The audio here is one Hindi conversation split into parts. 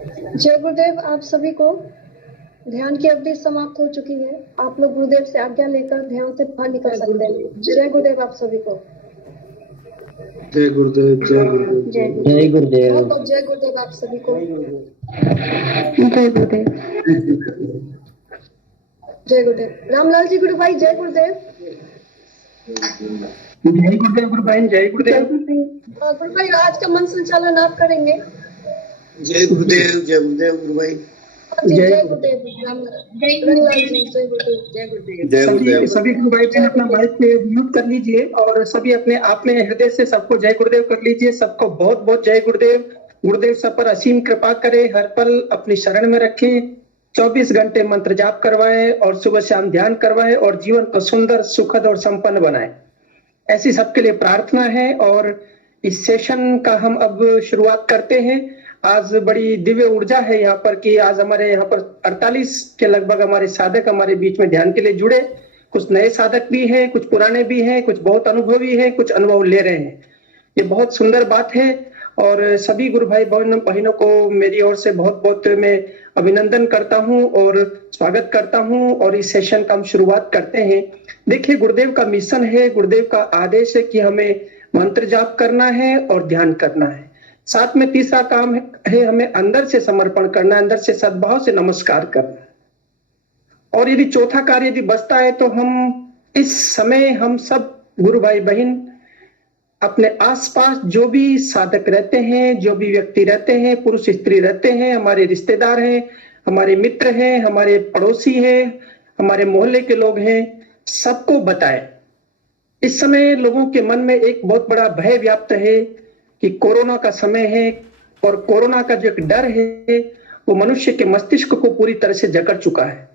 जय गुरुदेव। आप सभी को ध्यान की अवधि समाप्त हो चुकी है। आप लोग गुरुदेव से आज्ञा लेकर ध्यान से बाहर निकल सकते हैं। जय गुरुदेव आप सभी को। जय गुरुदेव, जय गुरुदेव, जय जय गुरुदेव। गुरुदेव। बहुत बहुत जय गुरुदेव आप सभी को। जय गुरुदेव। जय गुरुदेव। रामलाल जी गुरु भाई जय गुरुदेव। जय गुरुदेव गुरु भाई, जय गुरुदेव। गुरु भाई आज का मंत्र संचालन आप करेंगे। जय गुरुदेव, जय गुरुदेव गुरु भाई। जय गुरुदेव। रंगलाल जी जय गुरुदेव। जय गुरुदेव। जय गुरुदेव। सभी गुरु भाई बहन अपना माइक पे म्यूट कर लीजिए और सभी अपने आप में हृदय से सबको जय गुरुदेव कर लीजिए। सबको बहुत बहुत जय गुरुदेव। गुरुदेव सब पर असीम कृपा करे, हर पल अपनी शरण में रखें, 24 घंटे मंत्र जाप करवाएं और सुबह शाम ध्यान करवाएं और जीवन को सुंदर, सुखद और संपन्न बनाएं। ऐसी सबके लिए प्रार्थना है। और इस सेशन का हम अब शुरुआत करते हैं। आज बड़ी दिव्य ऊर्जा है यहाँ पर कि आज हमारे यहाँ पर 48 के लगभग हमारे साधक हमारे बीच में ध्यान के लिए जुड़े। कुछ नए साधक भी हैं, कुछ पुराने भी हैं, कुछ बहुत अनुभवी हैं, कुछ अनुभव ले रहे हैं। ये बहुत सुंदर बात है और सभी गुरु भाई बहनों को मेरी ओर से बहुत बहुत मैं अभिनंदन करता हूं और स्वागत करता हूं। और इस सेशन का हम शुरुआत करते हैं। देखिए, गुरुदेव का मिशन है, गुरुदेव का आदेश है कि हमें मंत्र जाप करना है और ध्यान करना है। साथ में तीसरा काम है हमें अंदर से समर्पण करना है, अंदर से सद्भाव से नमस्कार करना है। और यदि चौथा कार्य यदि बचता है तो हम इस समय हम सब गुरु भाई बहन अपने आसपास जो भी साधक रहते हैं, जो भी व्यक्ति रहते हैं, पुरुष स्त्री रहते हैं, हमारे रिश्तेदार हैं, हमारे मित्र हैं, हमारे पड़ोसी हैं, हमारे मोहल्ले के लोग हैं, सबको बताएं। इस समय लोगों के मन में एक बहुत बड़ा भय व्याप्त है कि कोरोना का समय है और कोरोना का जो एक डर है वो मनुष्य के मस्तिष्क को पूरी तरह से जकड़ चुका है।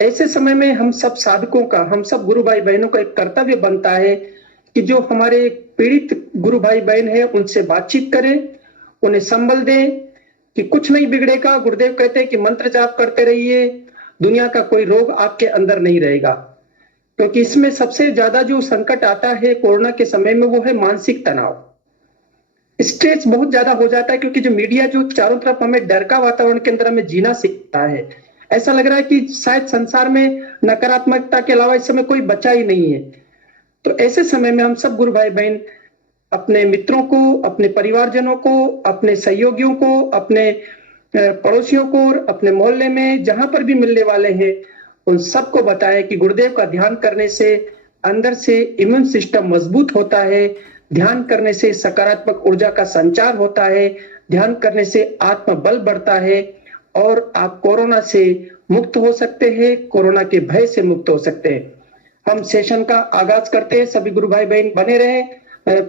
ऐसे समय में हम सब साधकों का, हम सब गुरु भाई बहनों का एक कर्तव्य बनता है कि जो हमारे पीड़ित गुरु भाई बहन है उनसे बातचीत करें, उन्हें संबल दें कि कुछ नहीं बिगड़ेगा। गुरुदेव कहते हैं कि मंत्र जाप करते रहिए, दुनिया का कोई रोग आपके अंदर नहीं रहेगा। क्योंकि इसमें सबसे ज्यादा जो संकट आता है कोरोना के समय में वो है मानसिक तनाव। स्ट्रेस बहुत ज्यादा हो जाता है क्योंकि जो मीडिया जो चारों तरफ हमें डर का वातावरण के अंदर हमें जीना सिखाता है। ऐसा लग रहा है कि शायद संसार में नकारात्मकता के अलावा इस समय कोई बचा ही नहीं है। तो ऐसे समय में हम सब गुरु भाई बहन अपने मित्रों को, अपने परिवारजनों को, अपने सहयोगियों को, अपने पड़ोसियों को और अपने मोहल्ले में जहां पर भी मिलने वाले हैं उन सबको बताएं कि गुरुदेव का ध्यान करने से अंदर से इम्यून सिस्टम मजबूत होता है, ध्यान करने से सकारात्मक ऊर्जा का संचार होता है, ध्यान करने से आत्मबल बढ़ता है और आप कोरोना से मुक्त हो सकते हैं, कोरोना के भय से मुक्त हो सकते हैं। हम सेशन का आगाज करते हैं। सभी गुरु भाई बहन बने रहे।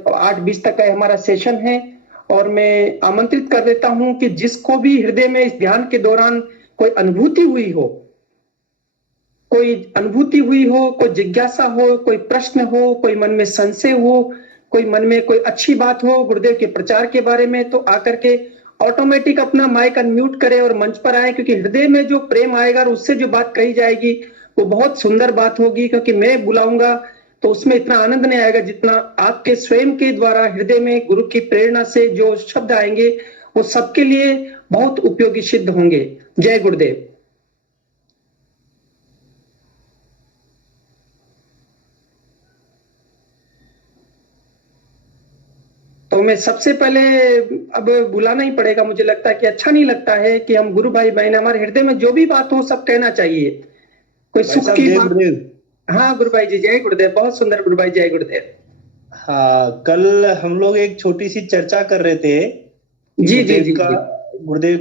8:20 तक का हमारा सेशन है और मैं आमंत्रित कर देता हूं कि जिसको भी हृदय में इस ध्यान के दौरान कोई अनुभूति हुई हो, कोई जिज्ञासा हो, कोई प्रश्न हो, कोई मन में संशय हो, कोई मन में कोई अच्छी बात हो गुरुदेव के प्रचार के बारे में, तो आकर के ऑटोमेटिक अपना माइक अनम्यूट करे और मंच पर आए। क्योंकि हृदय में जो प्रेम आएगा और उससे जो बात कही जाएगी वो बहुत सुंदर बात होगी। क्योंकि मैं बुलाऊंगा तो उसमें इतना आनंद नहीं आएगा जितना आपके स्वयं के द्वारा हृदय में गुरु की प्रेरणा से जो शब्द आएंगे वो सबके लिए बहुत उपयोगी सिद्ध होंगे। जय गुरुदेव। तो मैं सबसे पहले अब बुलाना ही पड़ेगा। मुझे लगता है कि अच्छा नहीं लगता है कि हम गुरु भाई बहन हमारे हृदय में जो भी बात हो सब कहना चाहिए। कोई सुख की बात। हाँ गुरु भाई जी जय गुरुदेव। बहुत सुंदर गुरु भाई, जय गुरुदेव। हाँ, कल हम लोग एक छोटी सी चर्चा कर रहे थे जी जी जी। गुरुदेव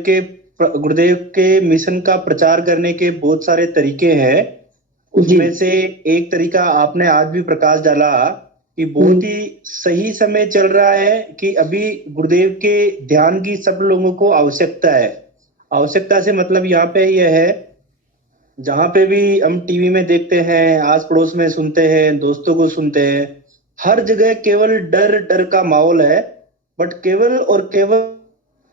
के मिशन का प्रचार करने के बहुत सारे तरीके हैं। उसमें से एक तरीका आपने आज भी प्रकाश डाला कि बहुत ही सही समय चल रहा है कि अभी गुरुदेव के ध्यान की सब लोगों को आवश्यकता है। आवश्यकता से मतलब यहाँ पे यह है, जहां पे भी हम टीवी में देखते हैं, आस पड़ोस में सुनते हैं, दोस्तों को सुनते हैं, हर जगह केवल डर डर का माहौल है। बट केवल और केवल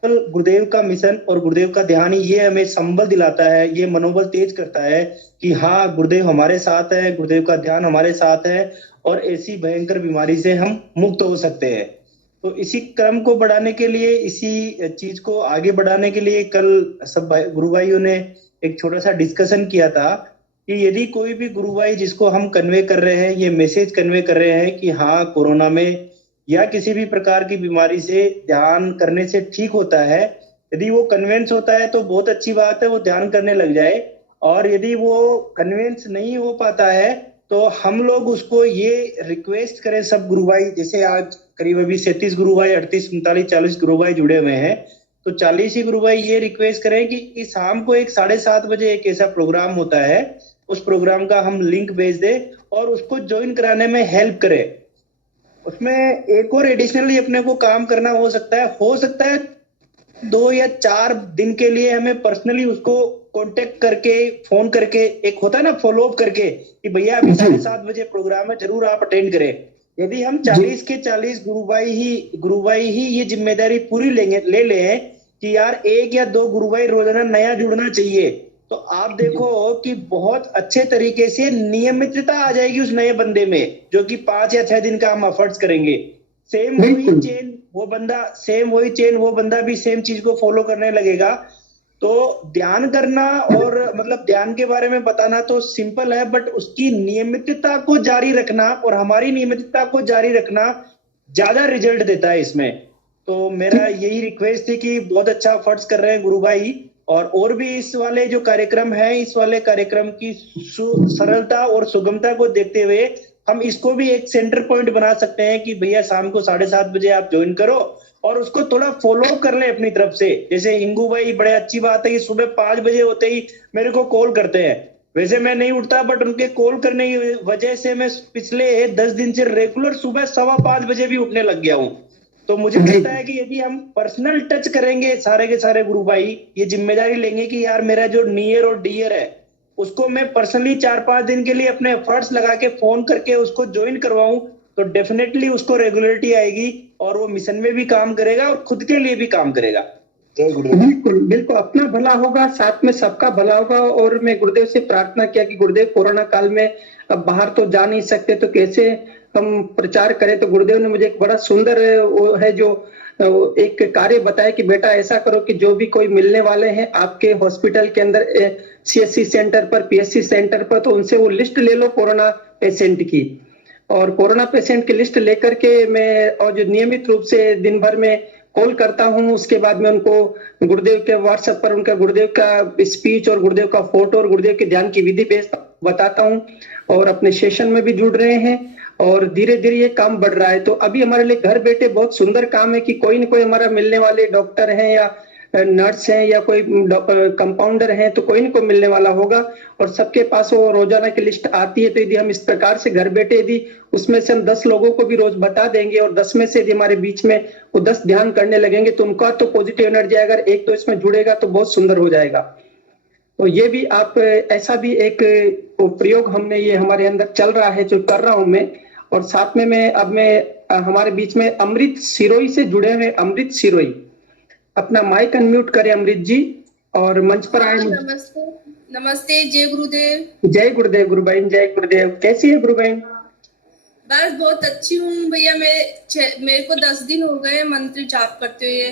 गुरुदेव का मिशन और गुरुदेव का ध्यान ही ये हमें संबल दिलाता है, ये मनोबल तेज करता है कि हाँ गुरुदेव हमारे साथ है, गुरुदेव का ध्यान हमारे साथ है और ऐसी भयंकर बीमारी से हम मुक्त हो सकते हैं। तो इसी क्रम को बढ़ाने के लिए, इसी चीज को आगे बढ़ाने के लिए कल सब गुरु भाइयों ने एक छोटा सा डिस्कशन किया था कि यदि कोई भी गुरु भाई जिसको हम कन्वे कर रहे हैं, ये मैसेज कन्वे कर रहे हैं कि हाँ कोरोना में या किसी भी प्रकार की बीमारी से ध्यान करने से ठीक होता है, यदि वो कन्विंस होता है तो बहुत अच्छी बात है, वो ध्यान करने लग जाए। और यदि वो कन्विंस नहीं हो पाता है तो हम लोग उसको ये रिक्वेस्ट करें, सब गुरु भाई, जैसे आज करीब अभी 37 गुरु भाई, 38, 39, 40 गुरु भाई जुड़े हुए हैं, तो 40 ही गुरु भाई ये रिक्वेस्ट करें कि शाम को 7:30 बजे एक ऐसा प्रोग्राम होता है, उस प्रोग्राम का हम लिंक भेज दें और उसको ज्वाइन कराने में हेल्प करें। उसमें एक और एडिशनली अपने को काम करना हो सकता है 2 या 4 दिन के लिए हमें पर्सनली उसको कांटेक्ट करके, फोन करके, एक होता है ना फॉलो अप करके कि भैया अभी 7:30 बजे प्रोग्राम है, जरूर आप अटेंड करें। यदि हम 40 के 40 गुरु भाई ही ये जिम्मेदारी पूरी ले लें कि यार 1 या 2 गुरु भाई रोजाना नया जुड़ना चाहिए, तो आप देखो कि बहुत अच्छे तरीके से नियमितता आ जाएगी उस नए बंदे में, जो कि 5 या 6 दिन का हम एफर्ट्स करेंगे। सेम वही चेन वो बंदा भी सेम चीज को फॉलो करने लगेगा। तो ध्यान करना और मतलब ध्यान के बारे में बताना तो सिंपल है, बट उसकी नियमितता को जारी रखना और हमारी नियमितता को जारी रखना ज्यादा रिजल्ट देता है इसमें। तो मेरा यही रिक्वेस्ट थी कि बहुत अच्छा एफर्ट्स कर रहे हैं गुरु भाई, और भी इस वाले जो कार्यक्रम है, इस वाले कार्यक्रम की सरलता और सुगमता को देखते हुए हम इसको भी एक सेंटर पॉइंट बना सकते हैं कि भैया शाम को 7:30 बजे आप ज्वाइन करो और उसको थोड़ा फॉलो कर ले अपनी तरफ से। जैसे हिंगू भाई, बड़े अच्छी बात है कि सुबह 5 बजे होते ही मेरे को कॉल करते हैं। वैसे मैं नहीं उठता, बट उनके कॉल करने की वजह से मैं पिछले 10 दिन से रेगुलर सुबह 5:15 बजे भी उठने लग गया हूँ। तो मुझे लगता है कि यदि हम पर्सनल टच करेंगे, सारे के सारे गुरु भाई ये जिम्मेदारी लेंगे कि यार मेरा जो नियर और डियर है उसको मैं पर्सनली 4-5 दिन के लिए अपने एफर्ट्स लगा के फोन करके उसको ज्वाइन करवाऊं, तो डेफिनेटली उसको रेगुलरिटी आएगी और वो मिशन में भी काम करेगा और खुद के लिए भी काम करेगा। बिल्कुल बिल्कुल, अपना भला होगा, साथ में सबका भला होगा। और मैं गुरुदेव से प्रार्थना किया कि गुरुदेव कोरोना काल में अब बाहर तो जा नहीं सकते, तो कैसे हम प्रचार करें। तो गुरुदेव ने मुझे एक बड़ा सुंदर वो है जो एक कार्य बताया कि बेटा ऐसा करो कि जो भी कोई मिलने वाले हैं आपके हॉस्पिटल के अंदर, CSC सेंटर पर, PSC सेंटर पर, तो उनसे वो लिस्ट ले लो कोरोना पेशेंट की। और कोरोना पेशेंट की लिस्ट लेकर के मैं, और जो नियमित रूप से दिन भर में कॉल करता हूँ, उसके बाद में उनको गुरुदेव के व्हाट्सएप पर उनका गुरुदेव का स्पीच और गुरुदेव का फोटो और गुरुदेव के ध्यान की विधि बताता हूँ। और अपने सेशन में भी जुड़ रहे हैं और धीरे धीरे ये काम बढ़ रहा है। तो अभी हमारे लिए घर बैठे बहुत सुंदर काम है कि कोई न कोई हमारा मिलने वाले डॉक्टर हैं या नर्स हैं या कोई कंपाउंडर हैं, तो कोई न कोई मिलने वाला होगा और सबके पास वो रोजाना की लिस्ट आती है। तो यदि हम इस प्रकार से घर बैठे यदि उसमें से हम 10 लोगों को भी रोज बता देंगे और 10 में से यदि हमारे बीच में वो 10 ध्यान करने लगेंगे तो उनका तो पॉजिटिव एनर्जी अगर एक तो इसमें जुड़ेगा तो बहुत सुंदर हो जाएगा। तो ये भी आप ऐसा भी एक प्रयोग हमने, ये हमारे अंदर चल रहा है जो कर रहा हूं मैं। और साथ में मैं हमारे बीच में अमृत सिरोही से जुड़े हुए, अमृत सिरोही, अपना माइक अनम्यूट करें अमृत जी और मंच पर आए। नमस्ते। नमस्ते, जय गुरुदेव। जय गुरुदेव गुरुबहन, जय गुरुदेव। कैसी है गुरुबहन? बस बहुत अच्छी हूँ भैया। मेरे को 10 दिन हो गए मंत्र जाप करते हुए।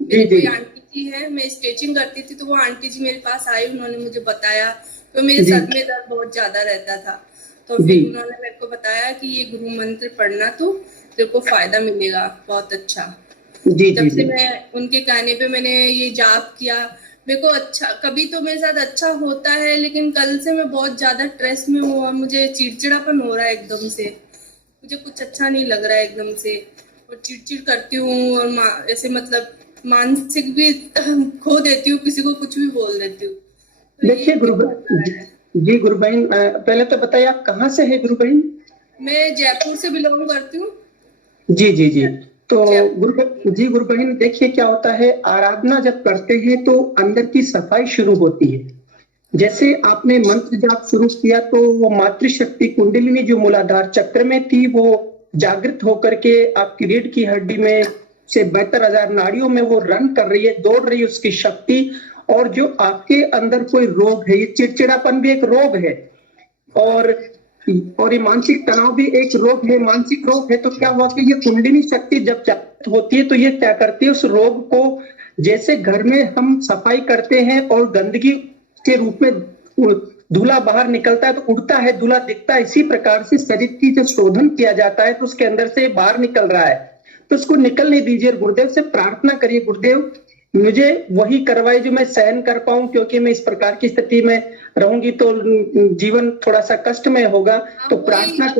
मेरी कोई आंटी जी है, मैं स्टिचिंग करती थी, तो वो आंटी जी मेरे पास आई, उन्होंने मुझे बताया। तो मेरे सर में दर्द बहुत ज्यादा रहता था, तो फिर उन्होंने मेरे को बताया कि ये गुरु मंत्र पढ़ना तो तेरे को फायदा मिलेगा बहुत अच्छा। जब से मैं उनके कहने पे मैंने ये जाप किया, मेरे को अच्छा, कभी तो मेरे साथ अच्छा होता है, लेकिन कल से मैं बहुत ज्यादा स्ट्रेस में हूँ और मुझे चिड़चिड़ापन हो रहा है एकदम से। मुझे कुछ अच्छा नहीं लग रहा है एकदम से, और चिड़चिड़ करती हूँ और ऐसे मतलब मानसिक भी खो देती हूँ, किसी को कुछ भी बोल देती हूँ। तो देखिए जी गुरुबहन, पहले तो बताइए आप कहाँ से है गुरुबहन? मैं जयपुर से बिलोंग करती हूँ। जी जी जी। तो गुरुबहन देखिए क्या होता है, आराधना जब करते हैं तो अंदर की सफाई शुरू होती है। जैसे आपने मंत्र जाप शुरू किया तो वो मातृशक्ति कुंडलिनी जो मूलाधार चक्र में थी वो जागृत होकर के आपकी रीढ़ की हड्डी में से 72,000 नाड़ियों में वो रन कर रही है, दौड़ रही है उसकी शक्ति। और जो आपके अंदर कोई रोग है, ये चिड़चिड़ापन भी एक रोग है और ये मानसिक तनाव भी एक रोग है, मानसिक रोग है। तो क्या हुआ कि ये कुंडलिनी शक्ति जब होती है तो ये क्या करती है, उस रोग को, जैसे घर में हम सफाई करते हैं और गंदगी के रूप में धूला बाहर निकलता है तो उड़ता है, धूला दिखता है, इसी प्रकार से शरीर की जो शोधन किया जाता है तो उसके अंदर से बाहर निकल रहा है, तो उसको निकलने दीजिए। गुरुदेव से प्रार्थना करिए, गुरुदेव मुझे वही करवाए जो मैं सहन कर पाऊं, क्योंकि मैं इस प्रकार की स्थिति में रहूंगी तो जीवन थोड़ा सा कष्टमय होगा। तो प्रार्थना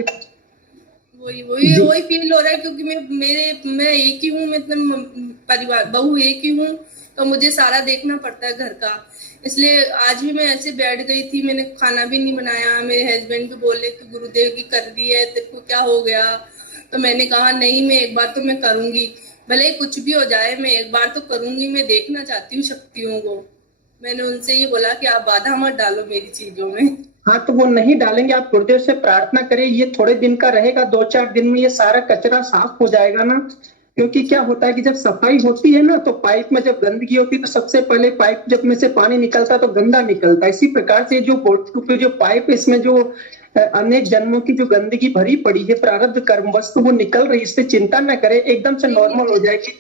वही फील हो रहा है, क्योंकि मैं एक ही हूँ, मतलब परिवार बहू एक ही हूँ, तो मुझे सारा देखना पड़ता है घर का। इसलिए आज भी मैं ऐसे बैठ गई थी, मैंने खाना भी नहीं बनाया। मेरे हस्बैंड भी बोले कि गुरुदेव की कर दी है, तेरे को क्या हो गया? तो मैंने कहा नहीं, मैं एक बार तो मैं करूंगी, भले कुछ भी हो जाए, मैं एक बार तो करूंगी, मैं देखना चाहती हूँ शक्तियों को। मैंने उनसे ये बोला कि आप बाधा मत डालो मेरी चीजों में। हाँ, तो वो नहीं डालेंगे, आप गुरुदेव से प्रार्थना करें। ये थोड़े दिन का रहेगा, 2-4 दिन में ये सारा कचरा साफ हो जाएगा ना। क्योंकि क्या होता है कि जब सफाई होती है ना, तो पाइप में जब गंदगी होती है तो सबसे पहले पाइप जब में से पानी निकलता है तो गंदा निकलता है। इसी प्रकार से जो पाइप, इसमें जो अनेक जन्मों की जो गंदगी भरी पड़ी है, प्रारब्ध कर्म वस्तु, वो निकल रही है। इससे चिंता न करें, एकदम से नॉर्मल हो जाएगी।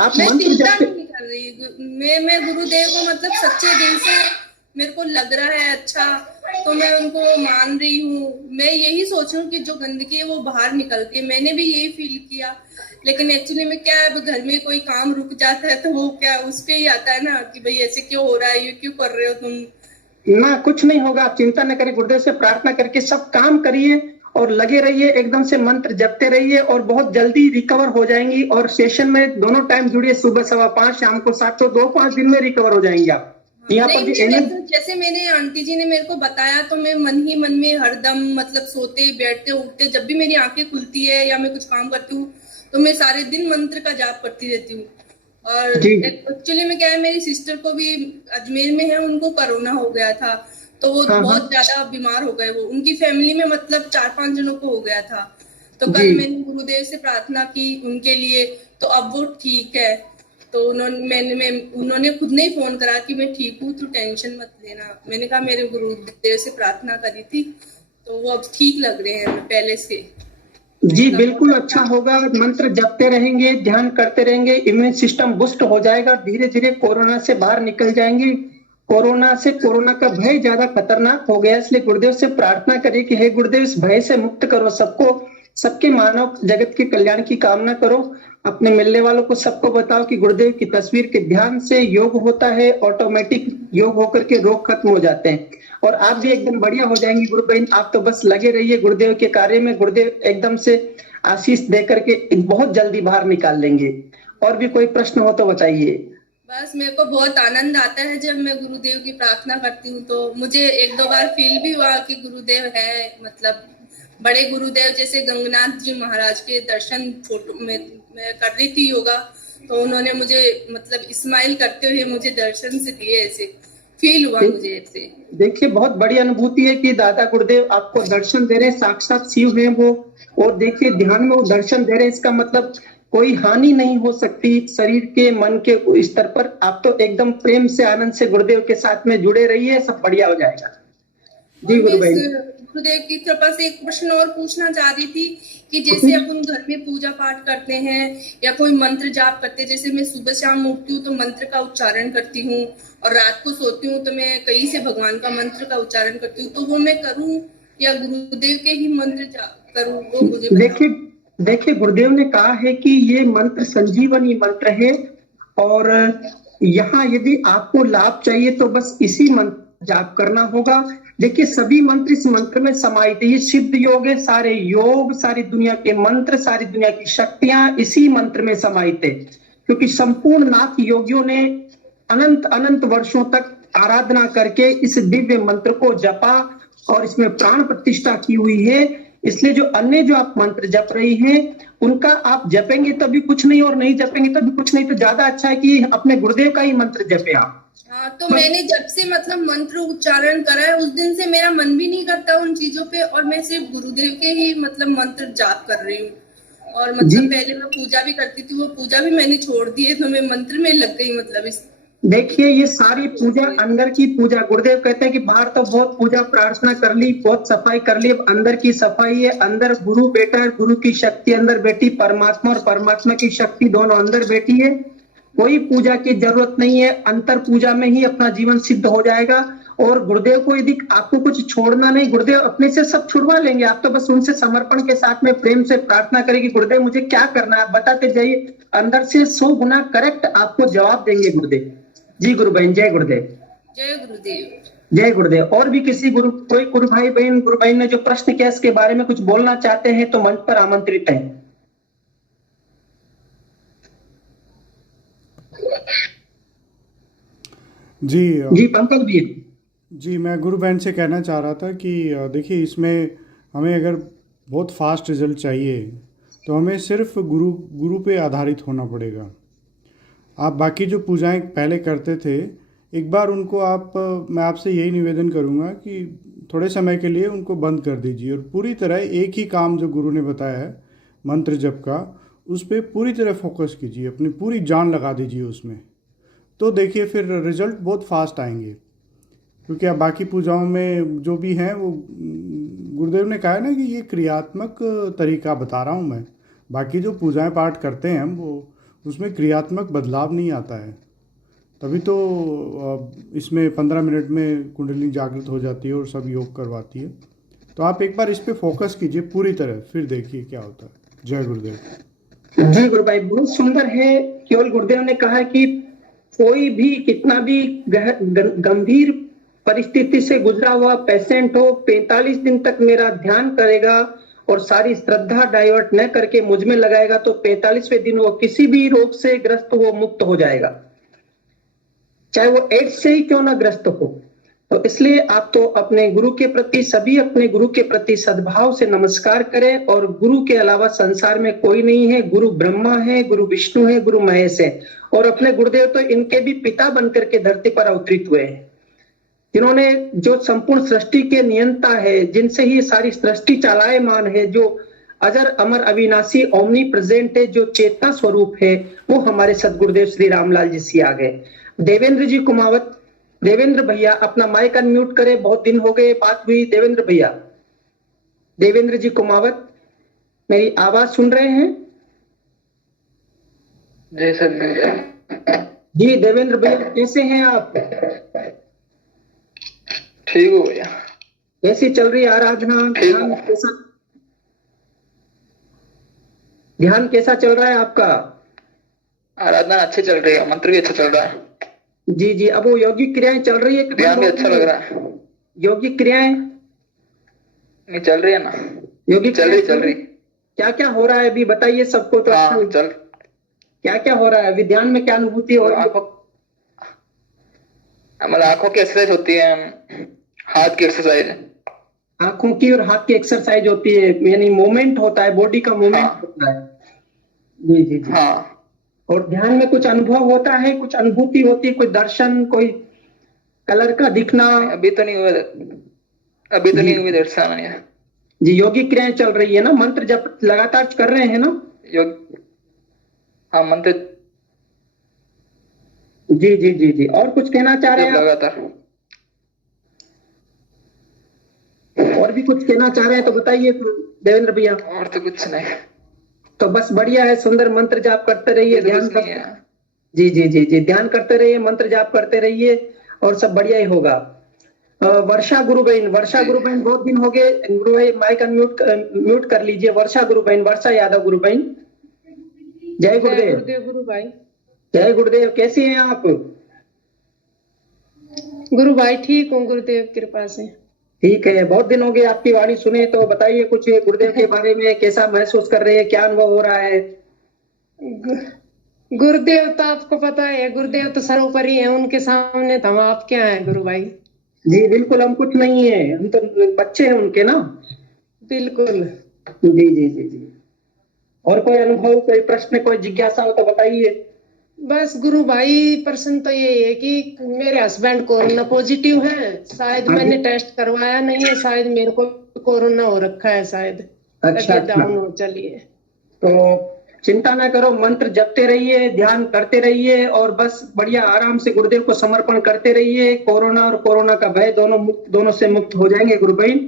आप मैं मंत्र चिंता जब नहीं कर रही, मैं गुरुदेव को मतलब सच्चे दिल से मेरे को लग रहा है अच्छा, तो मैं उनको मान रही हूँ। मैं यही सोच रही हूँ कि जो गंदगी है वो बाहर निकलती है। मैंने भी यही फील किया, लेकिन एक्चुअली में क्या है, घर में कोई काम रुक जाता है तो वो क्या उस पे ही आता है ना कि भाई ऐसे क्यों हो रहा है, ये क्यों कर रहे हो तुम। ना, कुछ नहीं होगा, आप चिंता न करें। गुरुदेव से प्रार्थना करके सब काम करिए और लगे रहिए, एकदम से मंत्र जपते रहिए और बहुत जल्दी रिकवर हो जाएंगी। और सेशन में दोनों टाइम जुड़िए, सुबह 5:15 शाम को 7, तो 2-5 दिन में रिकवर हो जाएंगी आप। यहाँ पर जैसे मैंने आंटी जी ने मेरे को बताया, तो मैं मन ही मन में हरदम मतलब सोते बैठते उठते जब भी मेरी आंखें खुलती है या मैं कुछ काम करती हूँ तो मैं सारे दिन मंत्र का जाप करती रहती हूँ। और एक्चुअली में क्या है, मेरी सिस्टर को भी अजमेर में है, उनको कोरोना हो गया था, तो वो बहुत ज्यादा बीमार हो गए। वो उनकी फैमिली में मतलब 4-5 जनों को हो गया था। तो कल मैंने गुरुदेव से प्रार्थना की उनके लिए, तो अब वो ठीक है। तो उन्होंने खुद ने ही फोन करा कि मैं ठीक हूँ, तू टेंशन मत लेना। मैंने कहा मेरे गुरुदेव से प्रार्थना करी थी, तो वो अब ठीक लग रहे हैं पहले से। जी बिल्कुल, अच्छा होगा। मंत्र जपते रहेंगे, ध्यान करते रहेंगे, इम्यून सिस्टम बूस्ट हो जाएगा, धीरे धीरे कोरोना से बाहर निकल जाएंगे। कोरोना का भय ज्यादा खतरनाक हो गया, इसलिए गुरुदेव से प्रार्थना करिए कि हे गुरुदेव, इस भय से मुक्त करो सबको, सबके मानव जगत के कल्याण की कामना करो। अपने मिलने वालों को सबको बताओ कि गुरुदेव की तस्वीर के ध्यान से योग होता है, ऑटोमेटिक योग होकर के रोग खत्म हो जाते हैं और आप भी एकदम बढ़िया हो जाएंगी। गुरु बहन, आप तो बस लगे रहिए गुरुदेव के कार्य में, गुरुदेव एकदम से आशीष दे करके बहुत जल्दी बाहर निकाल लेंगे। और भी कोई प्रश्न हो तो बताइए। बस मेरे को बहुत आनंद आता है जब मैं गुरुदेव की प्रार्थना करती हूँ, तो मुझे 1-2 बार फील भी हुआ कि गुरुदेव है, मतलब बड़े गुरुदेव जैसे गंगनाथ जी महाराज के दर्शन फोटो में मैं कर रही थी योगा, तो उन्होंने मुझे मतलब स्माइल करते हुए मुझे दर्शन से दिए, ऐसे फील हुआ मुझे ऐसे। देखिए, बहुत बड़ी अनुभूति है कि दादा गुरुदेव आपको दर्शन दे रहे हैं, साक्षात शिव हैं वो, और देखिए ध्यान में वो दर्शन दे रहे हैं, इसका मतलब कोई हानि नहीं हो सकती शरीर के मन के स्तर पर। आप तो एकदम प्रेम से आनंद से गुरुदेव के साथ में जुड़े रहिए, सब बढ़िया हो जाएगा। जी गुरु भाई, गुरुदेव की कृपा से एक प्रश्न और पूछना चाह रही थी कि जैसे अपन घर में पूजा पाठ करते हैं या कोई मंत्र जाप करते हैं, जैसे मैं सुबह शाम उठती हूँ तो मंत्र का उच्चारण करती हूँ और रात को सोती हूँ तो मैं कहीं से भगवान का मंत्र का उच्चारण करती हूँ, तो वो मैं करूँ या गुरुदेव के ही मंत्र जाप करूँ, वो मुझे देखिए गुरुदेव ने कहा है कि ये मंत्र संजीवनी मंत्र है और यहाँ यदि आपको लाभ चाहिए तो बस इसी मंत्र जाप करना होगा। देखिए सभी मंत्र इस मंत्र में समाहित है, ये सिद्ध योग है, सारे योग, सारी दुनिया के मंत्र, सारी दुनिया की शक्तियां इसी मंत्र में समाहित है। क्योंकि संपूर्ण नाथ योगियों ने अनंत अनंत वर्षों तक आराधना करके इस दिव्य मंत्र को जपा और इसमें प्राण प्रतिष्ठा की हुई है। इसलिए जो अन्य जो आप मंत्र जप रही हैं उनका आप जपेंगे तभी कुछ नहीं और नहीं जपेंगे तभी कुछ नहीं, तो ज्यादा अच्छा है कि अपने गुरुदेव का ही मंत्र जपे आप। हाँ, तो मैंने जब से मतलब मंत्र उच्चारण करा है उस दिन से मेरा मन भी नहीं करता उन चीजों पे और मैं सिर्फ गुरुदेव के ही मतलब मंत्र जाप कर रही हूँ। और मतलब पहले मैं पूजा भी करती थी, वो पूजा भी मैंने छोड़ दी है, तो मैं मंत्र में लग गई मतलब इस देखिए ये सारी पूजा अंदर की पूजा, गुरुदेव कहते हैं कि बाहर तो बहुत पूजा प्रार्थना कर ली, बहुत सफाई कर ली, अब अंदर की सफाई है। अंदर गुरु बैठा है, गुरु की शक्ति अंदर बैठी, परमात्मा और परमात्मा की शक्ति दोनों अंदर बैठी है। कोई पूजा की जरूरत नहीं है, अंतर पूजा में ही अपना जीवन सिद्ध हो जाएगा। और गुरुदेव को यदि आपको कुछ छोड़ना नहीं, गुरुदेव अपने से सब छुड़वा लेंगे। आप तो बस उनसे समर्पण के साथ में प्रेम से प्रार्थना करेगी, गुरुदेव मुझे क्या करना है आप बताते जाइए, अंदर से 100 गुना करेक्ट आपको जवाब देंगे गुरुदेव। जी गुरु बहन, जय गुरुदेव। जय गुरुदेव। जय गुरुदेव। और भी किसी कोई गुरु बहन ने जो प्रश्न किया इसके बारे में कुछ बोलना चाहते हैं तो मंच पर आमंत्रित है। जी पंकज भी। जी मैं गुरु बहन से कहना चाह रहा था कि देखिए इसमें हमें अगर बहुत फास्ट रिजल्ट चाहिए तो हमें सिर्फ गुरु पे आधारित होना पड़ेगा। आप बाकी जो पूजाएं पहले करते थे एक बार उनको मैं आपसे यही निवेदन करूंगा कि थोड़े समय के लिए उनको बंद कर दीजिए और पूरी तरह एक ही काम जो गुरु ने बताया है मंत्र जप का, उस पर पूरी तरह फोकस कीजिए, अपनी पूरी जान लगा दीजिए उसमें। तो देखिए फिर रिजल्ट बहुत फास्ट आएंगे, क्योंकि आप बाकी पूजाओं में जो भी हैं वो गुरुदेव ने कहा है ना कि ये क्रियात्मक तरीका बता रहा हूँ मैं। बाकी जो पूजाएं पाठ करते हैं हम वो उसमें क्रियात्मक बदलाव नहीं आता है, तभी तो इसमें 15 मिनट में कुंडली जागृत हो जाती है और सब योग करवाती है। तो आप एक बार इस पे फोकस कीजिए पूरी तरह, फिर देखिए क्या होता है। जय गुरुदेव। जी गुरु भाई बहुत सुंदर है। केवल गुरुदेव ने कहा कि कोई भी कितना भी गंभीर परिस्थिति से गुजरा हुआ पेशेंट हो, 45 दिन तक मेरा ध्यान करेगा और सारी श्रद्धा डाइवर्ट न करके मुझ में लगाएगा तो 45वें दिन वो किसी भी रोग से ग्रस्त हो मुक्त हो जाएगा, चाहे वो एड्स से ही क्यों ना ग्रस्त हो। तो इसलिए आप तो अपने गुरु के प्रति, सभी अपने गुरु के प्रति सद्भाव से नमस्कार करें। और गुरु के अलावा संसार में कोई नहीं है। गुरु ब्रह्मा है, गुरु विष्णु है, गुरु महेश है। और अपने गुरुदेव तो इनके भी पिता बनकर के धरती पर अवतरित हुए हैं, जिन्होंने जो संपूर्ण सृष्टि के नियंता है, जिनसे ही सारी सृष्टि चालायमान है, जो अजर अमर अविनाशी ओमनी प्रेजेंट है, जो चेतना स्वरूप है, वो हमारे सदगुरुदेव श्री रामलाल जी से आ गए। देवेंद्र जी कुमावत, देवेंद्र भैया अपना माइक अनम्यूट करें, बहुत दिन हो गए बात हुई। देवेंद्र भैया, देवेंद्र जी कुमावत मेरी आवाज सुन रहे हैं? जय सर। जी देवेंद्र भैया कैसे हैं आप? ठीक हो भैया। कैसी चल रही आराधना? ध्यान कैसा चल रहा है आपका? आराधना अच्छी चल रही है, मंत्र भी अच्छा चल रहा है। जी जी। अब वो योगिक क्रियाएं चल रही है, ध्यान भी अच्छा लग रहा है। योगिक क्रियाएं नहीं चल रही है ना? योगिक चल रही। क्या क्या हो रहा है अभी बताइए सबको तो। हाँ, चल क्या क्या हो रहा है अभी? ध्यान में क्या अनुभूति हो रही है? हमारे आंखों की एक्सरसाइज होती है, हाथ की एक्सरसाइज, आंखों की और हाथ की एक्सरसाइज होती है, यानी मूवमेंट होता है, बॉडी का मूवमेंट हाँ। होता है। जी जी जी। हाँ। और ध्यान में कुछ अनुभव होता है, कुछ अनुभूति होती है, कोई दर्शन, कोई कलर का दिखना? अभी तो नहीं हुआ, अभी तो नहीं हुई दर्शन। जी योगिक क्रियाएं चल रही है ना? मंत्र जप लगातार कर रहे हैं ना? हाँ मंत्र। जी जी जी जी। और कुछ कहना चाह रहे हैं लगातार? और भी कुछ कहना चाह रहे हैं तो बताइए देवेंद्र भैया। और तो कुछ नहीं, तो बस बढ़िया है, सुंदर मंत्र जाप करते रहिए, ध्यान करते। जी जी जी जी। ध्यान करते रहिए, मंत्र जाप करते रहिए और सब बढ़िया ही होगा। वर्षा गुरु बहन, वर्षा गुरु बहन बहुत दिन हो गए, गुरु भाई माइक म्यूट कर लीजिए। वर्षा गुरु बहन, वर्षा यादव गुरु बहन। जय गुरुदेव। गुरु भाई। जय गुरुदेव। कैसी हैं आप? गुरु भाई ठीक हूँ, गुरुदेव कृपा से। ठीक है, बहुत दिन हो गए आपकी वाणी सुने, तो बताइए कुछ गुरुदेव के बारे में, कैसा महसूस कर रहे हैं, क्या अनुभव हो रहा है? गुरुदेव तो आपको पता है, गुरुदेव तो सर्वोपरि है, उनके सामने तो हम आप क्या हैं गुरु भाई। जी बिल्कुल, हम कुछ नहीं है, हम तो बच्चे हैं उनके ना। बिल्कुल। जी जी जी जी। और कोई अनुभव, कोई प्रश्न, कोई जिज्ञासा हो तो बताइए। बस गुरु भाई प्रश्न तो ये है कि मेरे हस्बैंड कोरोना पॉजिटिव है, शायद मैंने टेस्ट करवाया नहीं है, शायद मेरे को कोरोना हो रखा है शायद। अच्छा डाउन हो चलिए। तो चिंता ना करो, मंत्र जपते रहिए, ध्यान करते रहिए और बस बढ़िया आराम से गुरुदेव को समर्पण करते रहिए। कोरोना और कोरोना का भय दोनों से मुक्त हो जाएंगे गुरु भाई।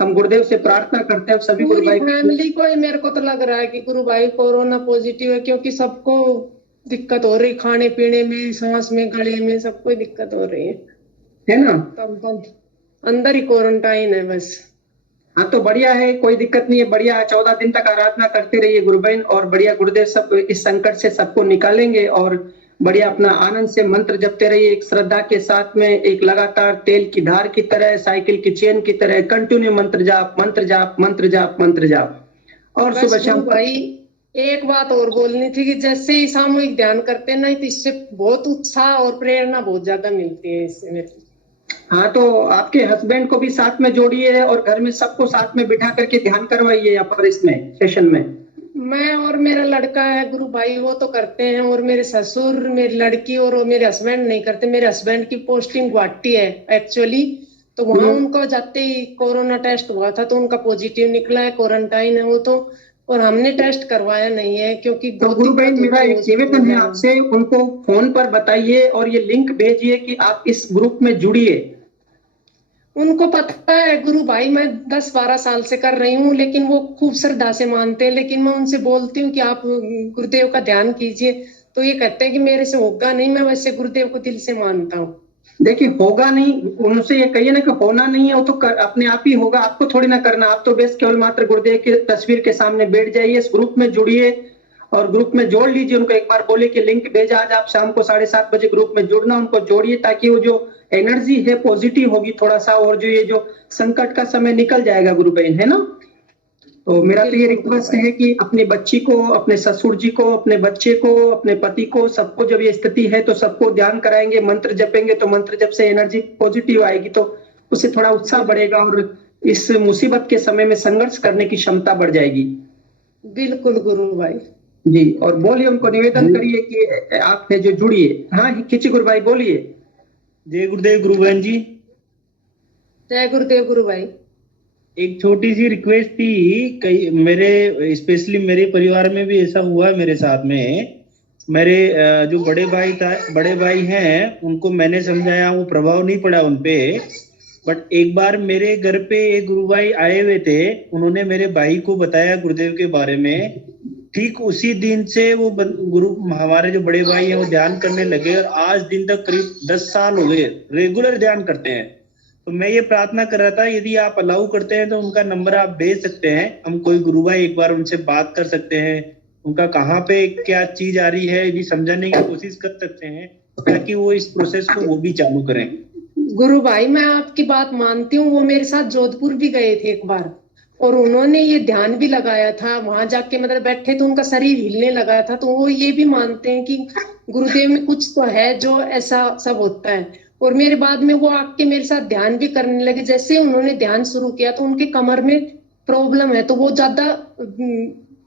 हम गुरुदेव से प्रार्थना करते हैं सभी गुरु पूरी भाई। फैमिली को ही मेरे को तो लग रहा है कि गुरु भाई कोरोना पॉजिटिव है, क्योंकि सबको दिक्कत हो रही, खाने पीने में, सांस में, गले में, सबको ही दिक्कत हो रही है ना? तब अंदर ही क्वारंटाइन है बस। हाँ तो बढ़िया है, कोई दिक्कत नहीं है, बढ़िया 14 दिन तक आराधना करते रहिए गुरु बहन और बढ़िया गुरुदेव सब इस संकट से सबको निकालेंगे और बढ़िया अपना आनंद से मंत्र जपते रहिए, एक श्रद्धा के साथ में, एक लगातार तेल की धार की तरह, साइकिल की चेन की तरह कंटिन्यू मंत्र जाप मंत्र जाप मंत्र जाप मंत्र जाप। और सुबह शाम भाई एक बात और बोलनी थी कि जैसे ही सामूहिक ध्यान करते हैं ना, तो इससे बहुत उत्साह और प्रेरणा बहुत ज्यादा मिलती है इससे मेरे। हाँ तो आपके हस्बैंड को भी साथ में जोड़िए और घर में सबको साथ में बिठा करके ध्यान करवाइए यहाँ पर इसमें सेशन में। मैं और मेरा लड़का है गुरु भाई, वो तो करते हैं, और मेरे ससुर, मेरी लड़की और मेरे हस्बैंड नहीं करते। मेरे हस्बैंड की पोस्टिंग गुवाहाटी है एक्चुअली, तो वहां उनको जाते ही कोरोना टेस्ट हुआ था तो उनका पॉजिटिव निकला है, क्वारंटाइन है वो तो, और हमने टेस्ट करवाया नहीं है क्योंकि तो गुरु बहन मेरा एक निवेदन है आपसे, उनको फोन पर बताइए और ये लिंक भेजिए कि आप इस ग्रुप में जुड़िए। उनको पता है गुरु भाई मैं 10-12 साल से कर रही हूँ, लेकिन वो खूब श्रद्धा से मानते हैं, लेकिन मैं उनसे बोलती हूँ कि आप गुरुदेव का ध्यान कीजिए, तो ये कहते हैं कि मेरे से होगा नहीं, मैं वैसे गुरुदेव को दिल से मानता हूँ। देखिए होगा नहीं, उनसे ये कहिए ना कि होना नहीं है, वो तो अपने आप ही होगा, आपको थोड़ी ना करना। आप तो बेस केवल मात्र गुरुदेव की तस्वीर के सामने बैठ जाइए, इस ग्रुप में जुड़िए और ग्रुप में जोड़ लीजिए। उनको एक बार बोले कि लिंक भेजा, आज आप शाम को 7:30 बजे ग्रुप में जुड़ना, उनको जोड़िए ताकि वो जो एनर्जी है पॉजिटिव होगी थोड़ा सा, और जो ये जो संकट का समय निकल जाएगा गुरु बहन, है ना? तो मेरा तो ये रिक्वेस्ट है कि अपनी बच्ची को, अपने ससुर जी को, अपने बच्चे को, अपने पति को, सबको जब ये स्थिति है तो सबको ध्यान कराएंगे, मंत्र जपेंगे, तो मंत्र जप से एनर्जी पॉजिटिव आएगी तो उससे थोड़ा उत्साह बढ़ेगा और इस मुसीबत के समय में संघर्ष करने की क्षमता बढ़ जाएगी। बिल्कुल गुरु भाई जी, और बोलिए, उनको निवेदन करिए कि आप है जो जुड़िए। हाँ खिंची गुरु भाई बोलिए। जय गुरुदेव गुरु बहन जी। जय गुरुदेव गुरु भाई। एक छोटी सी रिक्वेस्ट थी, कई मेरे स्पेशली मेरे परिवार में भी ऐसा हुआ मेरे साथ में। मेरे जो बड़े भाई हैं उनको मैंने समझाया, वो प्रभाव नहीं पड़ा उनपे। बट एक बार मेरे घर पे एक गुरु भाई आए हुए थे, उन्होंने मेरे भाई को बताया गुरुदेव के बारे में। ठीक उसी दिन से वो गुरु हमारे जो बड़े भाई हैं वो ध्यान करने लगे और आज दिन तक करीब 10 साल हो गए रेगुलर ध्यान करते हैं। तो मैं ये प्रार्थना कर रहा था, यदि आप अलाउ करते हैं तो उनका नंबर आप भेज सकते हैं, हम कोई गुरु भाई एक बार उनसे बात कर सकते हैं, उनका कहाँ पे क्या चीज आ रही है यदि समझाने की कोशिश कर सकते हैं ताकि वो इस प्रोसेस को वो भी चालू करें। गुरु भाई मैं आपकी बात मानती हूँ, वो मेरे साथ जोधपुर भी गए थे एक बार और उन्होंने ये ध्यान भी लगाया था, वहां जाके मतलब बैठे तो उनका शरीर हिलने लगा था। तो वो ये भी मानते हैं कि गुरुदेव में कुछ तो है जो ऐसा सब होता है। और मेरे बाद में वो आके मेरे साथ ध्यान भी करने लगे। जैसे उन्होंने ध्यान शुरू किया तो उनके कमर में प्रॉब्लम है, तो वो ज्यादा